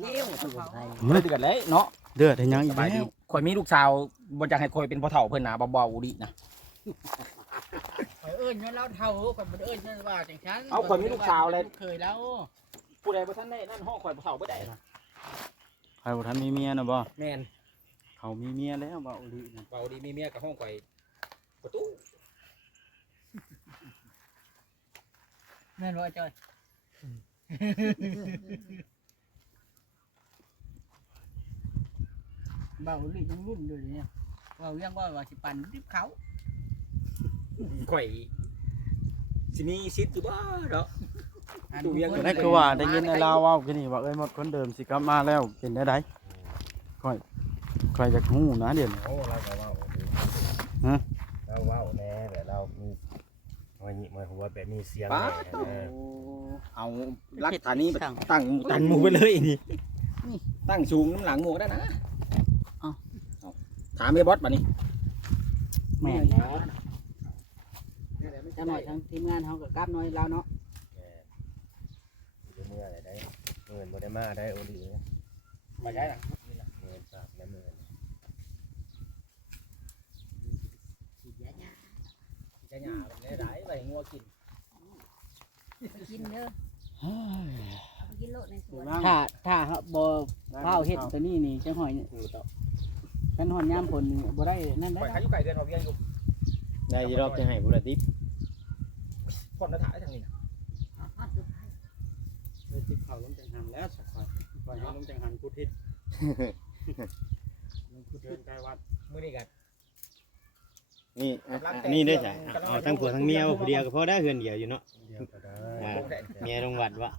เลี้ยวตัวไทย มันเดือดเลยเนาะ เดือดให้ยังอีก ไป แล้ ดิ ว ข่อยมีลูกสาวบ่อยากให้ข่อยเป็นพ่อเฒ่าเพิ่นนะเบาๆดินะ เอิ้นย้อนเราเท่าคนบ่เอิ้นนั่นว่าจังซั่น เอาข่อยมีลูกสาวเลย เคยแล้ว ผู้ใดบ่ทันได้นั่นห้องข่อยพ่อเฒ่าบ่ได้นะ ใครบ่ทันมีเมียนะบ่ แม่น เขามีเมียแล้วบ่อุลินะ เบาดีมีเมียกับห้องข่อยประตู แม่นบ่จ้อยเบาลิยังรุ่นอยู่เนี่ยเว้ายังว่าสิปั่นดิบเขา ข่อยสิมีสิทธิ์อยู่บ่เนาะ ดูยัง ได้คือว่าได้ยินไอ้ลาวเว้าคือนี่ว่าเอ้ยหมดคนเดิมสิกลับมาแล้วเป็นได้ไดค่อยจะฮู้นะเดี๋ยวนี้ โอ้เราก็เว้าดี ฮะ เราเว้าแน่แต่เรามีหัวหยิบหัวแบบมีเสียง ป้า แน่ โต เออ เอารักฐานนี้ไปตั้งตันหมู่ไปเลยนี่ตั้งสูงน้ำหลังหมู่ได้นะเอาถามไอ้บอสบัดนี้ แม่นจังหน่อยทางทีมงานเฮาก็กลับน้อยแล้วเนาะ แม่อยู่เมื่อไหร่ได้เงินบ่ได้มาได้โอลีนะ มาใช้นะ เงินฝากแล้วเงิน จะหยาเป็นได้ไปงัวกิน ไปกินเด้อเอาไปกินโลดในสวน ถ้าเฮาบ่เฝ้าเฮ็ดตัวนี้นี่จังหอยกันฮอดยามฝนนี่บ่ได้นั่น ข่อย ได้ ขายอยู่ไก่เดือนพอเพียงอยู่ ได้ยีรอบจะให้บุรดิบ พอนมาถ่ายทางนี้นะ เลยติดเขาลงจังหันแล้วสักค่อยให้ลงจังหันพุทธิตมันพุทเดินไกลวัด มื้อนี้กัน นี่อันนี้ได้ใช่เอาทั้งผัวทั้งเมียว่าผู้เดียวก็พอได้เฮือนเดียวอยู่เนาะ เดียวก็ได้ อ่าเมียลงวัดวะ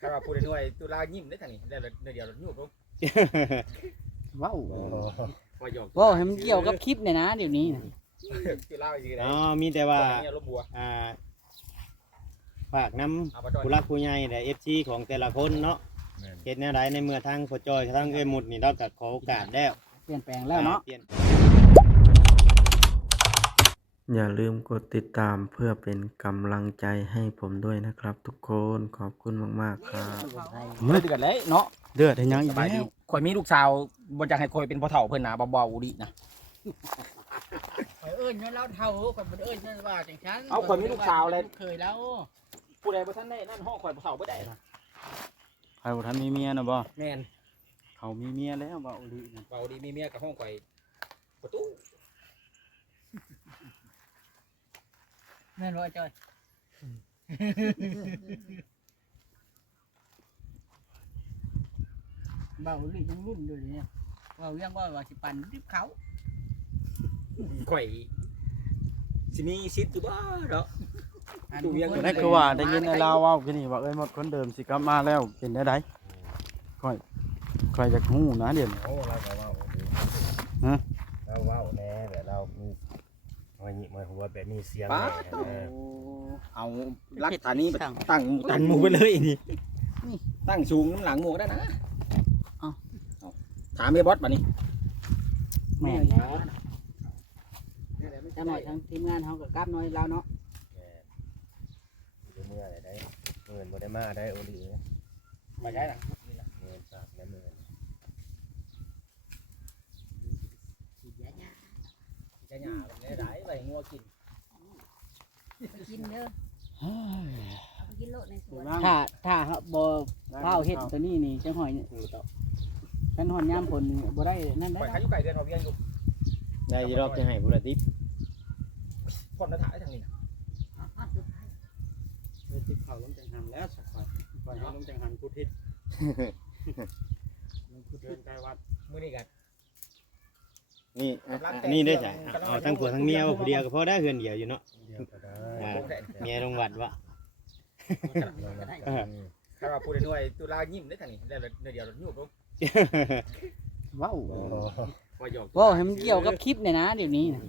ถ้าว่าพูดด้วยตุลายิ้มได้ทางนี้แล้วเดี๋ยวยุบลง เว้า โอ้ พอหยอก เว้าให้มันเกี่ยวกับคลิปเนี่ยนะเดี๋ยวนี้นะ ตุลาอีก อ๋ แล้ อ ว มีแต่ว่า เนี่ยลบบัว ฝากน้ เอาไป ำผู้รักผู้ใหญ่และFCของแต่ละคนเนาะ แม่น เฮ็ดแนวใดในเมื่อทางพ่อจอยทางเอ้ยหมุดนี่เราก็ขอโอกาสแล้ว เปลี่ยนแปลงแล้วเนาะ เปลี่ยน อย่าลืมกดติดตามเพื่อเป็นกำลังใจให้ผมด้วยนะครับทุกคนขอบคุณมากๆครับ มันเดือดเลยเนาะ เดือดให้ยังอีก ไป แล้ ดิ ว ข่อยมีลูกสาวบ่อยากให้ข่อยเป็นพ่อเฒ่าเพิ่นนะเบาๆดินะ เอิ้นย้อนเราเท่าคนบ่เอิ้นนั่นว่าจังซั่น เอาข่อยมีลูกสาวเลย เคยแล้ว ผู้ใดบ่ทันได้นั่นห้องข่อยพ่อเฒ่าบ่ได้นะ ใครบ่ทันมีเมียนะบ่ แม่น เขามีเมียแล้วบ่อุลินะ เบาดีมีเมียกับห้องข่อยประตู แม่นบ่จ้อยเบาลิยังรุ่นอยู่เนี่ยเว้ายังว่าสิปั่นดิบเขา ข่อยสิมีสิทธิ์อยู่บ่เนาะ ดูยัง ได้คือว่าได้ยินไอ้ลาวเว้าคือนี่ว่าเอ้ยหมดคนเดิมสิกลับมาแล้วเป็นได้ไดค่อยจะฮู้นะเดี๋ยวนี้ โอ้เราก็เว้าดี ฮะ เราเว้าแน่แต่เรามีหัวหยิบหัวแบบมีเสียง ป้า แน่ โต เออ เอารักฐานนี้ไปตั้งตันหมู่ไปเลยนี่ตั้งสูงน้ำหลังหมู่ได้นะเอาถามไอ้บอสบัดนี้ แม่นจังหน่อยทางทีมงานเฮาก็กลับน้อยแล้วเนาะ แม่อยู่เมื่อไหร่ได้เงินบ่ได้มาได้โอลีนะ มาใช้นะ เงินฝากแล้วเงิน จะหยาเป็นได้ไปงัวกิน ไปกินเด้อเอาไปกินโลดในสวน ถ้าเฮาบ่เฝ้าเฮ็ดตัวนี้นี่จังหอยกันฮอดยามฝนนี่บ่ได้นั่น ข่อย ได้ ขายอยู่ไก่เดือนพอเพียงอยู่ ได้ยีรอบจะให้บุรดิบ พอนมาถ่ายทางนี้นะ เลยติดเขาลงจังหันแล้วสักค่อยให้ลงจังหันพุทธิตมันพุทเดินไกลวัด มื้อนี้กัน นี่อันนี้ได้ใช่เอาทั้งผัวทั้งเมียว่าผู้เดียวก็พอได้เฮือนเดียวอยู่เนาะ เดียวก็ได้ อ่าเมียลงวัดวะ ถ้าว่าพูดด้วยตุลายิ้มได้ทางนี้แล้วเดี๋ยวยุบลง เว้า โอ้ พอหยอก เว้าให้มันเกี่ยวกับคลิปเนี่ยนะเดี๋ยวนี้นะ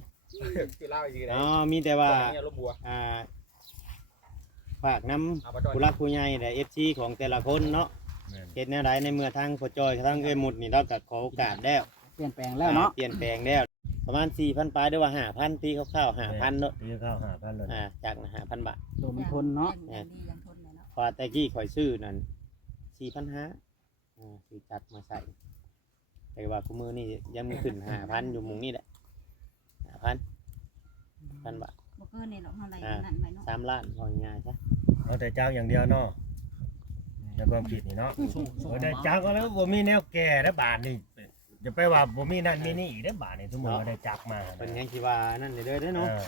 ตุลาอีกแล้ อ๋ ว อมีแต่ว่า เนี่ยลบบัว ฝากน้ เอาไป ำผู้รักผู้ใหญ่และFCของแต่ละคนเนาะ แม่น เฮ็ดแนวใดในเมื่อทางพ่อจอยทางเอ้ยหมุดนี่เราก็ขอโอกาสแล้ว เปลี่ยนแปลงแล้วเนาะ เปลี่ยนแปลงแล้วประมาณ 4,000ปลายด้วยว่า 5,000ตีคร่าวๆ5,000เนาะ ตีข้าว5,000เลย จาก5,000 บาท ตัวมันทนเนาะ ยังดียังทนเลยเนาะ เพอตะกี้ข่อยซื้อนั่น 4,500สิจัดมาใส่แต่ว่าคุมื้อนี้ยังมีขึ้น 5,000 อยู่หมุงนี่แหละ 5,000 บาท บ่เกินนี่หรอกเท่าไหร่นั่นไปเนาะ 3 ล้านพอง่ายๆซะ เอาแต่จ้างอย่างเดียวเนาะในความคิดนี่เนาะเอาแต่จ้างก็แล้วบ่มีแนวแก่แล้วบาทนี่จะไปว่าบ่มีนั่นมีนี่อีกได้อบาทนี่สมมุติว่าได้จักมา เพิ่นยังสิว่านั่นเด้อเนาะ เออ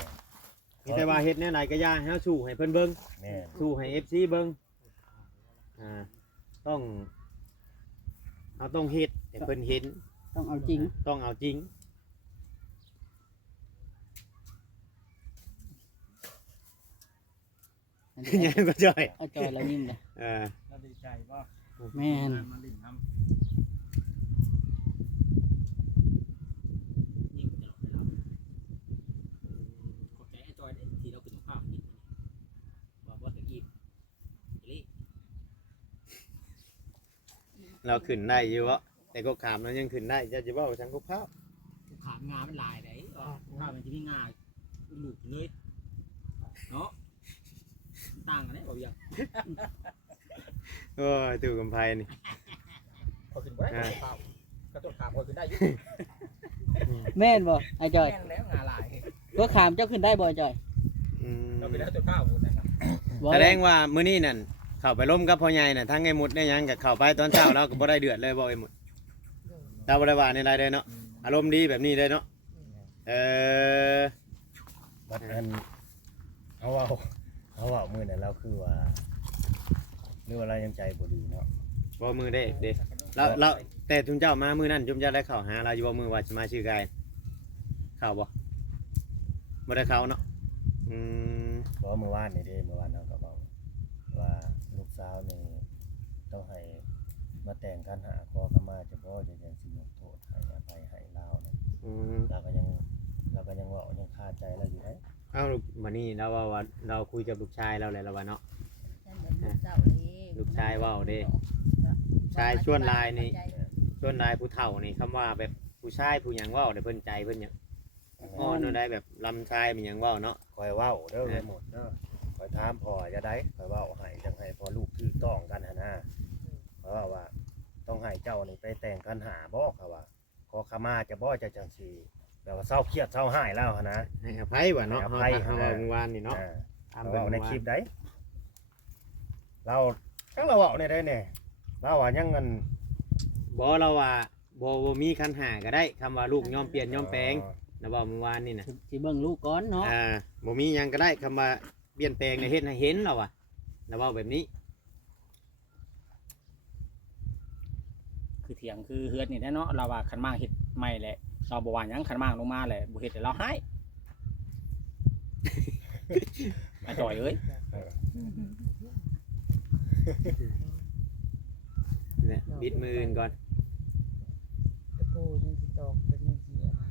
มีแต่ว่าเฮ็ดแนวใดก็อย่าให้เฮาสู้ให้เพิ่นเบิ่ง แม่น สู้ให้ FC เบิ่งต้องเฮ็ดให้เพิ่นเห็น ต้องเอาจริง ต้องเอาจริง ยังก็จ่อย เอาจอยแล้วยิ้มเลย เราดีใจบ่ แม่น มาลิ้นน้ำ ขอบใจไอ้จอยที่เราเป็นภาพนี่บอกว่าถึงอีก เราขึ้นได้อยู่วะแต่ก็ขามเรายังขึ้นได้จะเว้าจังกบข้าว ขามงามันลายได้ภาพมันจะมีงาหลุดเลยเนาะต่างกันได้บ่ยัง โอ้ยตู่กำไพนี่ พอขึ้นบ่ได้กระจกขามพอขึ้นได้อยู่ แม่นบ่ไอ้จอย แม่นแล้วงาลาย ตัวขามเจ้าขึ้นได้บ่จอย เราไปแล้วจนข้าวหมดนะครับ บ่ แสดงว่ามื้อนี้นั่นเข้าไปล้มกับพ่อใหญ่น่ะทั้งไอ้หมุดได้หยังก็เข้าไปตอนเช้าเราก็บ่ได้เดือดเลยบ่ไอ้หมุดเราบ่ได้ว่าในไรเด้อเนาะอารมณ์ดีแบบนี้เลยเนาะบัดนั้นเอาเว้ามื้อนั้นเราคือว่าหรือว่าเรายังใจบ่ดีเนาะ บ่มือเด้เราแต่ทุนเจ้ามามื้อนั้นจุมเจ้าได้เข้าหาเราอยู่บ่มือว่าจะมาชื่อกายเข้าบ่ได้เข้าเนาะ เพราะเมื่อวานนี่เด้เมื่อวานเราก็บอกว่าลูกสาวนี่ต้องให้มาแต่งกันหาขอขมาเฉพาะจะยังสิยกโทษให้อภัยให้ลาวเนี่ยเราก็ยังเว่ายังคาใจเราอยู่ไหม เอ้าวันนี้เราว่าเราคุยกับลูกชายเราเลยแล้วว่าเนาะ ฉันเป็นลูกเจ้าเลย ลูกชายเว้าเด้ชายชวนลายนี่ชวนลายผู้เฒ่านี่คำว่าแบบผู้ชายผู้หยังเว้าได้เพิ่นใจเพิ่นหยังอ้อนได้แบบลำชายมันหยังเว้าเนาะ คอยเว้าเด้อหมดเด้อคอยถามพ่อจะได้คอยเว้าให้จังให้พ่อลูกถูกต้องกันหั่นนะเพราะว่าต้องให้เจ้านี่ไปแต่งกันหาบ่เขาว่าขอขมาจะบ่จะจังซี่แบบว่าเศร้าเครียดเศร้าหายแล้วหั่นนะ ให้อภัยว่ะเนาะ ให้อ เฮา ภัย เฮาเมื่อวานนี่เนาะ เราเว้าในคลิปได้เราทั้งเราเว้าในได้แน่เราว่ายังเงิน บ่เราว่าบ่มีคันหาก็ได้คำว่าลูกยอมเปลี่ยนยอมแปลงนะว่าเมื่อวานนี่น่ะ สิเบิ่งลูกก่อนเนาะ บ่มีหยังก็ได้คำว่าเปลี่ยนแปลงในเฮ็ดให้เห็นเราอ่ะนะว่าแบบนี้ คือเถียงคือเฮือดนี่แน่เนาะเราว่าคันมากเฮ็ดใหม่แหละเราบ่ว่าหยังคันมากลงมาแหละบ่เฮ็ดให้เราหายมาจ่อยเอ้ย เนี่ยบิดมืออื่นก่อน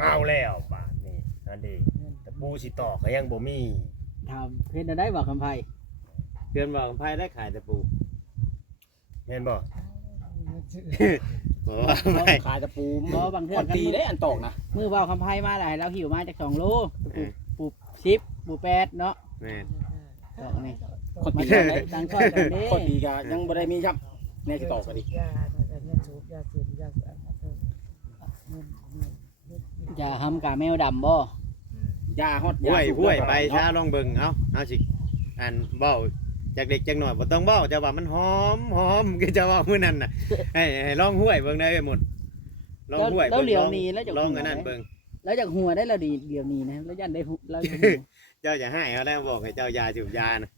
เอาแล้วบาทนี่นั่นดีแต่ปูสิต่อก็ยังบ่มี ถามเฮ็ดได้บ่คำไผ เพื่อนบอกไพ่ได้ขายแต่ปู แม่นบ่ โอ้ไม่ ขายตะปู บ่บางเทื่ ก่ อ อน กัน ตีได้อันตอกนะ มือเว้าคำไผมาหลายเราหิวมาจาก2โลปู10ปู8เนาะ แม่น ดอกนี่ คน มา ตี จาก ได้ ดังค่อยกันเด้ คนตีก็ยังบ่ได้มีครับแน่สิตอกก็ดิ อย่าหำกาแมวดำบ่ ยาฮอด ห้วยไปช้าลองเบิ่งเอาสิอันเบ้าจากเด็กจากหน่อยบ่ต้องเบ้าจะว่ามันหอมคือจะว่ามื้อนั้นน่ะให้ลองห้วยเบิ่งได้หมดลองห้วย แล้วเหลียวหนีแล้วจะ ลองอันนั้นเบิ่ง แล้วจากหัวได้แล้วดีเหลียวหนีนะแล้วยันได้แล้ว เจ้าอย่าให้เขาแล้วบอกให้เจ้ายาสูบยานะ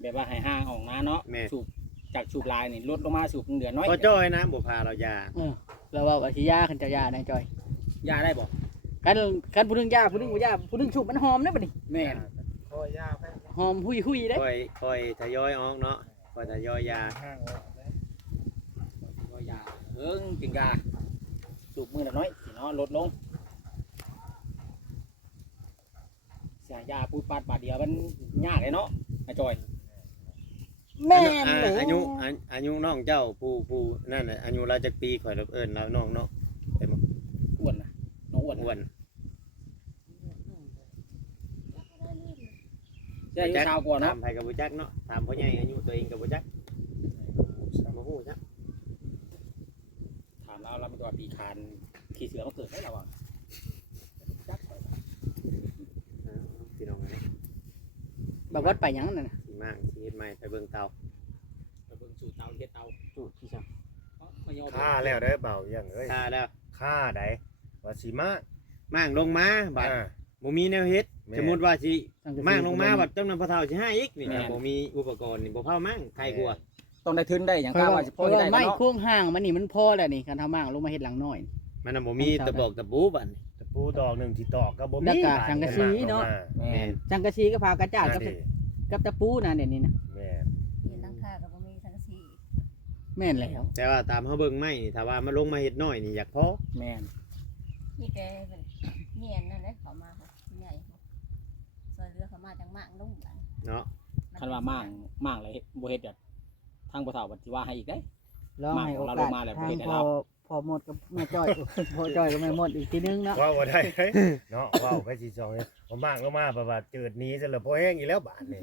แบบว่าให้ห่างออกมาเนาะ แม่ สูบจากสูบลายนี่ลดลงมาสูบเหลือน้อย พอจ้อยนะบ่พาเรายา เราว่าสิยาคันจะยาได้จอย ยาได้บ่ กันผู้นึงยาผู้นึงบ่ยาผู้นึงฉุบมันหอมได้บ่นี่ แม่น หอมหุยๆได้ ค่อยทยอยออกเนาะค่อยทยอยยา ก็ยากินยาสูบมือละน้อยสิเนาะลดลงเสียยาปูดปาดบาดเดียวมันยากเลยเนาะอาจอย แม่น อายุน้องเจ้าผู้นั่นน่ะอายุเราจักปีข่อยเอิ้นเราน้องเนาะ อ้วนนะน้องอ้วน อ้วน ใช่อายุชาวกว่าเนาะ ถามไผก็บ่จักเนาะถามพ่อใหญ่อายุตัวเองก็บ่จักบ่ฮู้จัก มันตัวปีคานขี่เสือมาเกิดได้แล้วอ่ะจักไป พี่น้องเอ้ย บ่วัดไปหยังนั่นน่ะ สิมากสิเฮ็ดใหม่ไปเบิ่งเตา ไปเบิ่งสู่เตาเฮ็ดเตา สูตรที่ซัง ไม่ยอม ฆ่าแล้วได้เบาอย่างเอ้ย ถ้าแล้ว ฆ่าได้ว่าสิมา มั่างลงมาบัด อ่า บ่มีแนวเฮ็ด แม่ สมมุติว่าสิ สังกะสี มั่างลงมาบัดจำนวนพระเฒ่าสิให้อีกนี่นะบ่มีอุปกรณ์นี่บ่พามั่งใครกลัว ต้องได้ทุนได้อย่าง เพ กล้า ราะว่า ว่าสิ เพ พ่อ ราะ ได้ ว่า เนาะ ไม้โค้งห่างมันนี่มันพอแล้วนี่คันทำมากลงมาเฮ็ดหลังน้อย มันน่ะบ่มีตะบอกตะปูบัดนี่ ตะปูดอกหนึงที่ตอกก็บ่มี แล้วก็สังกะสีเนาะ แม่ แม่น จังกะสีก็พากระจาดกับ นั่นดิ กับตะปูน่ะเดี๋ยวนี้นะ แม่ เห็นหลังคาก็บ่มีสังกะสี แม่นแล้ว แต่ว่าตามเฮาเบิ่งไม่นี่ถ้าว่ามาลงมาเฮ็ดน้อยนี่อยากพอ แม่น มีแต่เป็นเมียนนั่นแหละเขามาค่ะใหญ่ค่ะซอยเรือเขามาจังมากลงบัด เนาะ คันว่ามั่างเลยบ่เฮ็ดแบบทางบ่เฒ่าบัดสิว่าให้อีกได้ ลองให้โอกาส เราลงมาแล้ว ทาง เฮ็ดให้ พอ เรา พอหมดกับแม่จ้อย พอจ้อยกับแม่หมดอีกทีนึงเนาะ ว่าบ่ได้เนาะว่าไปสิจองเนี่ยบ่มากลงมาประว่าจืดหนี้ซะแล้วพอแห้งอีกแล้วบาดนี่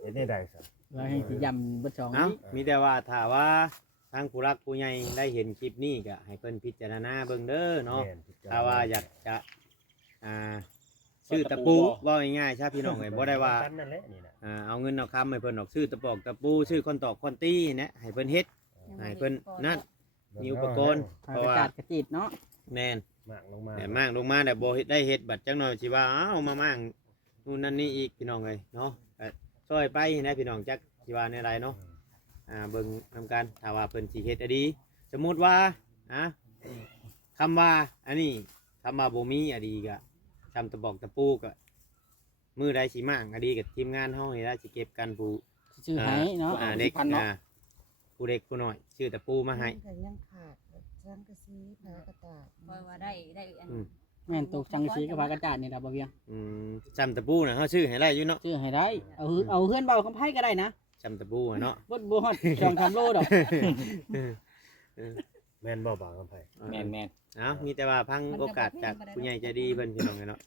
เฮ็ดนี่ได้ซะ เราให้สิยำเบ่สอง เอ้ามีแต่ว่าถ้าว่าทางผู้รักผู้ใหญ่ได้เห็นคลิปนี้ก็ให้เพิ่นพิจารณาเบิ่งเด้อเนาะ แม่พิจรณ ถ้าว่าอยากจะซื้อตะปูว่าง่ายๆใช่พี่น้องเอ้ยบ่ได้ว่า นั่นแหละนี่น่ะ เอาเงินเอาคำให้เพิ่นออกซื้อตะปอกตะปูซื้อคอนตอกคอนตี้นะให้เพิ่นเฮ็ดให้เพิ่นนั่นมีอุปกรณ์ พา เพราะ กระ ว่า จาดกระจีดเนาะ แม่น มากลงมา แต่มั่งลงมาแต่บ่เฮ็ดได้เฮ็ดบัดจังหน่อยสิว่าอ้าวมามั่งนู่นนั่นนี่อีกพี่น้องเอ้ยเนาะก็ช่วยไปนะพี่น้องจักสิว่าในไรเนาะเบิ่งนำกันถ้าว่าเพิ่นสิเฮ็ดอะดี สมมุติว่าคำว่าอันนี้คำว่าบ่มีอะดีก็จำตะบอกตะปูก็มือใดสิมั่งอะดีกับทีมงานเฮานี่ล่ะสิเก็บกันผู้ ชื่อให้เนาะ เด็กผู้เด็กผู้น้อยชื่อตะปูมาให้ ก็ยังขาดสังกะสีผากระตาด คอยว่าได้อัน แม่นตกจังสีกับพากระจาดนี่ล่ะบ่เวียง จำตะปูน่ะเฮาชื่อให้ได้อยู่เนาะ ชื่อให้ได้เอาเฮือนเบาคำไผก็ได้นะ จำตะปูอะเนาะ บ่ฮอด2-3โลดอก แม่นบ่บางคำไผ แม่นแม่น มีแต่ว่าพังโอกาสจากผู้ใหญ่ใจดีเพิ่นพี่น้องเนาะ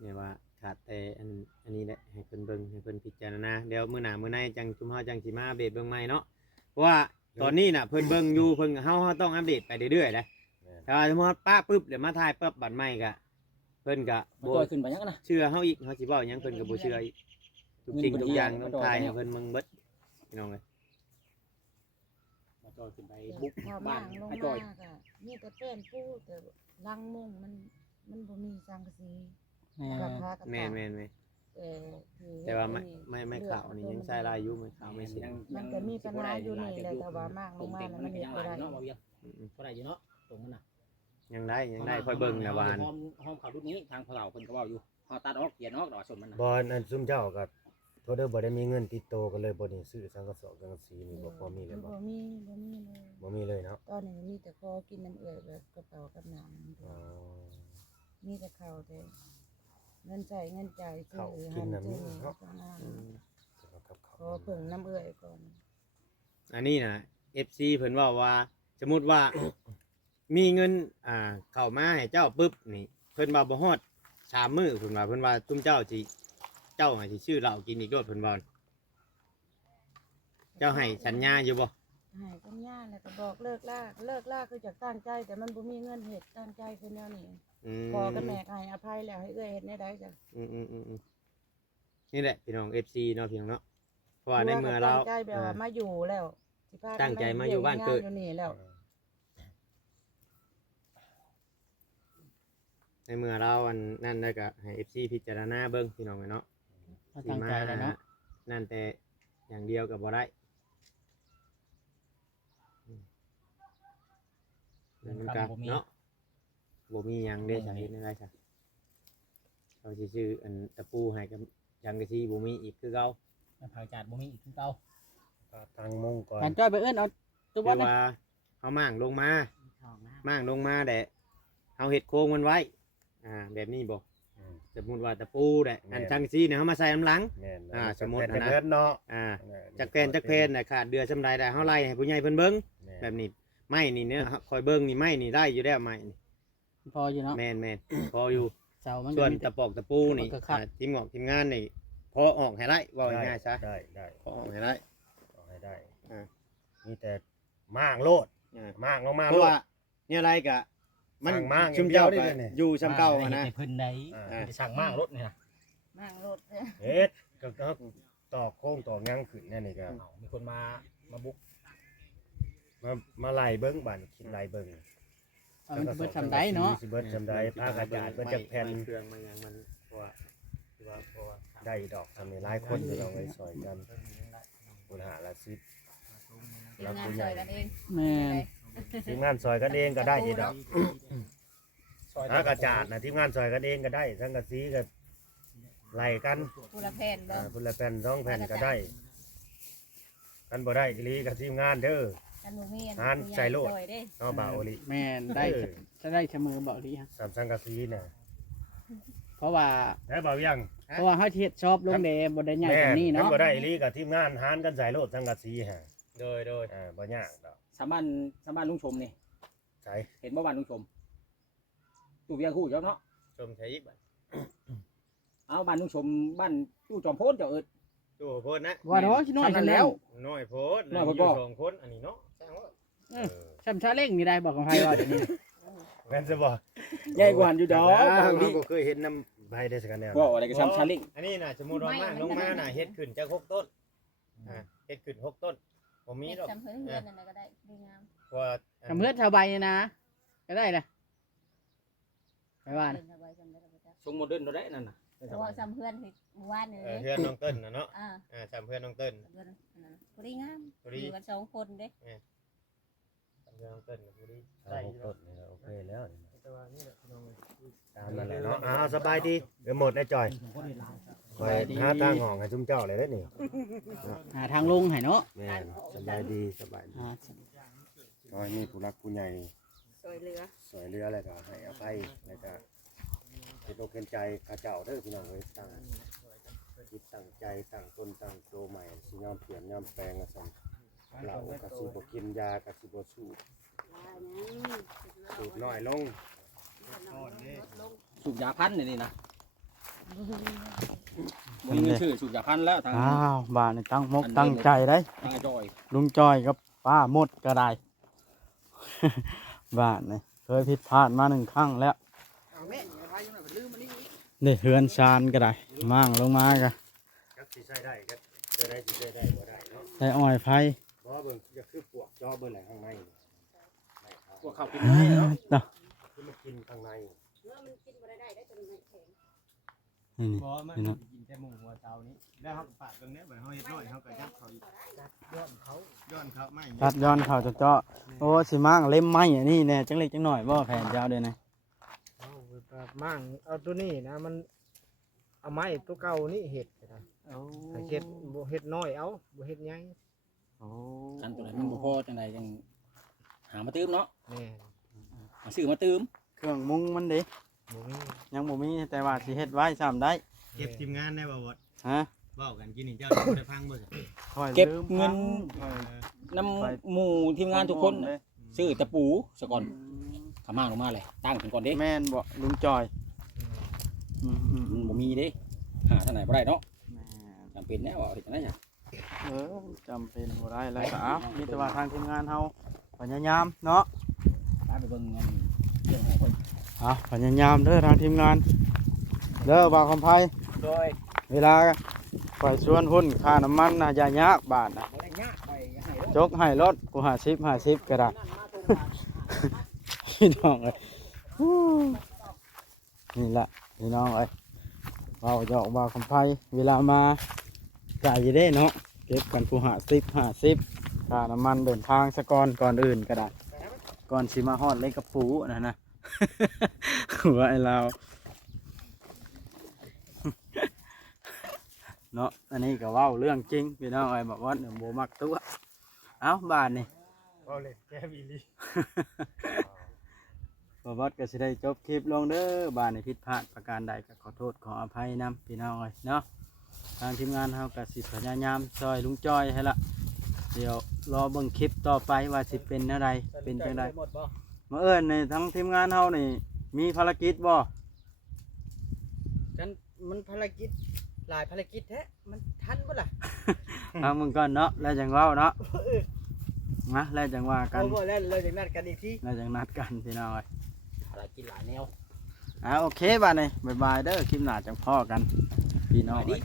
เนี่ยว่าขาดแต่อันนี้แหละให้เพิ่นเบิ่งให้เพิ่นพิจารณาเดี๋ยวมื้อหน้ามื้อในจังชุมเฮาจังสิมาอัปเดตเบิ่งใหม่เนาะเพราะว่าตอนนี้น่ะเพิ่นเบิ่งอยู่เพิ่นเฮาต้องอัปเดตไปเรื่อยๆนะถ้าว่าสมมุติป้าปึ๊บเดี๋ยวมาถ่ายปั๊บบัดใหม่ก็เพิ่นก็ บ่ บ่ ต่อยขึ้นไปยังนะ เชื่อเฮาอีกเฮาสิเว้าหยังเพิ่นก็บ่เชื่ออีกทุกสิ่งทุกอย่างต้องถ่ายให้เพิ่นเบิ่งเบิดพี่น้องเอ้ย บ่ต่อยขึ้นไปบุก พอ บ้า มาน งลง ไอ้ มา จอย ก็มีแต่แป้นปูแต่ลังมุงมันบ่มีสังกะสีกับผากระตาด แม่นแต่ว่าไม่ข่าวนี่ยังใช้ลายอยู่ไม่ข่าวไม่เสียง มันก็มีปัญหาอยู่นี่แหละแต่ว่ามากลงมาแล้วมันเฮ็ดบ่ได้ เนาะบ่เวียงบ่ได้อยู่เนาะตรงนั้นน่ะ ยังได้ค่อยเบิ่งนะวาน ห้อมเขารุ่นนี้ทางพ่อเฒ่าเพิ่นก็เว้าอยู่เฮาตัดออกเขียนออกดอกสมมันน่ะ บ่อันซุมเจ้าก็โทษเด้อบ่ได้มีเงินติดโตวก็เลยบ่ได้ซื้อสังกะสอกสังกะสีนี่บ่พอมีเลยบ่ บ่มีเลย บ่มีเลยเนาะ ตอนนี้มีแต่คอกินน้ำเอื้อยแบบกระเป๋ากับน้ำ อ๋อ มีแต่ข้าวแต่เงินจ่ายซื้อหันซื้อนี่ก็งาน กับเขา ขอเพิ่งน้ำเอื้อยก่อน อันนี้นะ FC เพิ่นว่าสมมุติว่า มีเงินเข้ามาให้เจ้าปึ๊บนี่เพิ่นว่าบ่ฮอด3มื้อเพิ่นว่าจุ่มเจ้าสิให้ชื่อเหล้ากินอีกรอบเพิ่นว่าเจ้าให้สัญญาอยู่บ่ ให้สัญญาแล้วก็บอกเลิกลาคือจากตั้งใจแต่มันบ่มีเงินเฮ็ดตั้งใจคือแนวนี้พอกับแม่ให้อภัยแล้วให้เอื้อยเฮ็ดแนวใดจ้ะ นี่แหละพี่น้อง FC เนาะพี่น้องเนาะเพราะว่าในเมื่อเรา ตั้งใจแบบว่ามาอยู่แล้วสิพากัน ตั้งใจมาอยู่บ้านเกิด อยู่นี่แล้ว ในเมื่อเราอันนั่นได้ก็ให้ FC พิจารณาเบิ่งพี่น้องเนาะ ตั้งใจแล้วเนาะ นั่นแต่อย่างเดียวก็บ่ได้นั่นมันก็เนาะบ่มีหยังได้สาเหตุอะไรซะเขาสิซื้ออันตะปูให้กับยังกะสิบ่มีอีกคือเก่า มันพากระจาดบ่มีอีกคือเก่า ตั้งมุงก่อน การจ้อยไปเอิ้นเอาตัวบ่ แต่ นะ ว่าเฮามั่างลงมาแต่เฮาเฮ็ดโครงมันไว้แบบนี้บ่ อืม สมมุติว่าตะปูแหละอันจังซี่เนี่ยเฮามาใส่น้ำหลัง แม่น สมมุตินะ เพิ่นเนาะ จักแพนน่ะขาดเดือสำไรได้เฮาไล่ให้ผู้ใหญ่เพิ่นเบิ่งแบบนี้ไม้นี่เนี่ยคอยเบิ่งนี่ไม้นี่ได้อยู่แล้วไม้นี่ พออยู่เนาะ แม่นพออยู่ เสามัน ส่ ก็ วน มีแต่ ตะปอกตะปูนี่ มันก็ครับ ทีมงานนี่พอออกให้ได้ว่าง่ายๆซะ ได้ พอออกให้ได้ เอาให้ได้ อ่า มีแต่มากโลด มากลงมา เพราะว่าเนี่ยอะไรกะมัน สั่งมาก ชุมเจ้า อย่าง ก็ เดียวได้เลย อยู่ชำเก่าอะนะ ให้เพิ่นได้ สั่งมากรถนี่นะ มั่งรถเนี่ย เฮ็ดก็ต่อโค้งต่องังขึ้นนั่นนี่ก็ มีคนมาบุก มาไล่เบิ่งบ้านคิดไล่เบิ่ง มันเบิดทำได้เนาะ สิเบิดจำได้ภาคอาจารย์เบิ่งจากแผ่น เครื่องมันยังมันเพราะว่า ได้ดอกทำในหลายคนที่เราไปซอยกันปัญหาละสิบ ทีมงานซอยกันเอง แม่น ทีมงานซอยกันเองก็ได้อีดอกภาคอาจารย์นะทีมงานซอยกันเองก็ได้สังกะสีก็ไล่กัน ผู้ละแผ่นบ่ คนละแผ่น2แผ่นก็ได้กันบ่ได้อีหลีกับทีมงานเด้อ กันบ่มี งานใส่โลด ซอยเด้ เนาะบ่าวโอลิ แม่นได้จะได้เสมอบ่ดีฮะ สามสังกะสีน่ะ เพราะว่า ได้บ่าวยัง เพราะว่าเฮาสิเฮ็ดชอบลงแดบ่ได้ใหญ่ แม่ กว่านี้ กัน เนาะ บ่ได้อีหลีกับทีมงานหารกันใส่โลดสังกะสีฮะ โดย บ่ยากดอก สามบ้านลุงชมนี่ ใส่ เห็นบ่บ้านลุงชมตู้เวียงคู่เจ้าเนาะ ชมใช้อีกบัด เอาบ้านลุงชมบ้านตู้จอมโพนเจ้าเอิด ตู้โพดนะ ว่าเนาะสิน้อย นั่ กัน นแล้ แล้ว ว น้อยโพด น้อยโพด อยู่ บ่ สองคนอันนี้เนาะแจ้งว่า ช้ำชาเล่งนี่ได้บอกของไผว่าเดี๋ยวนี้ แม่นจะบ่ ใหญ่กว่าอยู่ดอก เรา นี่ บ่เคยเห็นน้ำใบได้สักแนว ว่าอะไรก็ซ้ำชาลิง อันนี้น่ะสมมุติว่าลงมาน่ะเฮ็ดขึ้นจาก6ต้นเฮ็ดขึ้น6ต้นบ่มี เฮ็ด ดอก จำเพิ่นเฮือนนั่นน่ะก็ได้ดีงาม เพราะว่า ทำเพื่อนชาวใบนี่นะ ก็ได้นะไปว่านะ เพิ่นเอาไว้จำได้แล้วบ่จ๊ะ ทรงโมเดิร์นเราได้นั่นน่ะ เพราะว่าจำเพื่อนที่หมู่บ้านนี่ เพื่อนน้องเติ้ลน่ะเนาะ อ่า จำเพื่อนน้องเติ้ล เพื่อนอันนั้นพอดีงาม พอดี อยู่กันสองคนเด้ จำเพื่อนน้องเติ้ลกับพอดี ได้ ได้ ต้นนี่โอเคแล้ว แต่ว่านี่แหละพี่น้อง ตามนั่นแหละเนาะอ้าวสบายดีเดี๋ยวหมดได้จ่อยไปหาทางห้องให้ซุมเจ้าเลยได้อนี่ หาทางลงให้เนาะ แม่นสบายดีสบายดี อ่า ขอให้มีผู้รักผู้ใหญ่ ซอยเรือ สวยเรืออะไรก็ให้อภัยแล้วก็เป็นอกเป็นใจข้าเจ้าเด้อพี่น้องเอ้ยตั้งจิตตั้งใจตั้งตนตั้งโตใหม่สิยอมเปลี่ยนยอมแปลงอะสั่นเหล้ากะสิบ่กินยากะสิบ่สูบสูบน้อยลง สูบยาพันธุ์นี่นะมีเงินชื่อสูบยาพันธุ์แล้วทาง อ้าวบ้านนี่ตั้งมกตั้งใจได้ ทางไอ้จอย ลุงจอยกับป้าหมดก็ได้ บ้านนี่เคยผิดพลาดมา1ครั้งแล้วนี่เฮือนชานก็ได้มั่างลงมาก็ จักสิใช้ได้ก็จะได้สิใช้ได้บ่ได้เนาะ ได้อ้อยไฟ บ่เบิ่งจะคือปวกจอเบิ่งไหลข้างในนี่ พวกเขากินได้เนาะ เนาะ คือมันกินข้างใน นี่ บ่มัน นี่เนาะ กินแต่หมูหัวเช้านี้แล้วเฮาฝากตรงนี้บัดเฮาเฮ็ดน้อยเฮาก็ยับเขาอีกย้อนเขาไม่ ตัดย้อนเขาจะเจาะโอ้สิมั่งเล่มไม้อันนี้แน่จังเล็กจังหน่อยบ่แผนเจ้าเด้อนะ เอาแบบมั่งเอาตัวนี้นะมันเอาไม้ตัวเก่านี่เห็ดนะ โอ้ ถ้าเห็ดบ่เห็ดน้อยเอาบ่เห็ดใหญ่ โอ้ กันตัวไหนมันบ่พอจังไดจังหามาตื้มเนาะ แม่น หาซื้อมาตื้ม เครื่องมุงมันเด้ บ่มี ยังบ่มีแต่ว่าสิเฮ็ดไว้ซ้ำได้ เก็บทีมงานได้บ่วด ฮะ เว้ากันกินนี่เจ้าจะได้พังเบิ่ง ค่อย เก็บ ลืม เงิน ค่อย น้ำหมู่ทีมงานทุกคนน่ะซื้อตะปูซะก่อนขามาลงมาเลยตั้งถึงก่อนเด้ แม่นบ่ลุงจอย มันบ่มีเด้หาทางไหนบ่ได้เนาะ แม่น จำเป็นแน่ว่าเฮ็ดจังได๋จ้ะ จำเป็นบ่ได้แล้วก็เอามีแต่ว่าทางทีมงานเฮาพยายามเนาะ ไปเบิ่งเงินเรื่องของคน พยายามเด้อทางทีมงานเด้อบ่าวคำไผ โดย เวลาปล่อยชวนหุ้นค่าน้ำมันน่ะอย่ายากบาทน่ะ บ่ได้ยากไปให้ จกให้รถกู50ก็ได้ พี่น้องเอ้ยฮู้นี่ล่ะพี่น้องเอ้ยเว้าหยอกบ่าวคำไผเวลามาจ่ายอยู่เด้เนาะเก็บกันผู้50ค่าน้ำมันเดินทางซะก่อนอื่นก็ได้ ก่อนสิมาฮอดเล็กกระปูนะนะ หัวไอเรา เนาะอันนี้ก็เว้าเรื่องจริงพี่น้องไอ้บอกว่าเดี๋ยวโบมักตัวเอ้าบาทนี่ เว้าเลยแก้อีหลี บวัดก็สิได้จบคลิปลงเด้อบาทในผิดพลาดประการใดก็ขอโทษขออภัยนํพี่น้องเอ้ยเนาะทางทีมงานเฮาก็สิพยายามซอยลุงจ้อยให้ละเดี๋ยวรอเบิ่งคลิปต่อไปว่าสิเป็นอะไรเป็นจังได หมดบ่ มาเอิ้นในทั้งทีมงานเฮานี่มีภารกิจบ่ กันมันภารกิจหลายภารกิจแท้มันทันบ่ล่ะ ทางมึงก่อนเนาะแล้วจังเว้าเนาะ นะแล้วจังว่ากัน เอาบ่แล้วเราจะนัดกันอีกที แล้วจังนัดกันพี่น้องเอ้ย อะไรกินหลายแนว โอเคบ้านนี้บ๊ายบายเด้อคลิปหน้าจังพ่อกันพี่น้องเอ้ย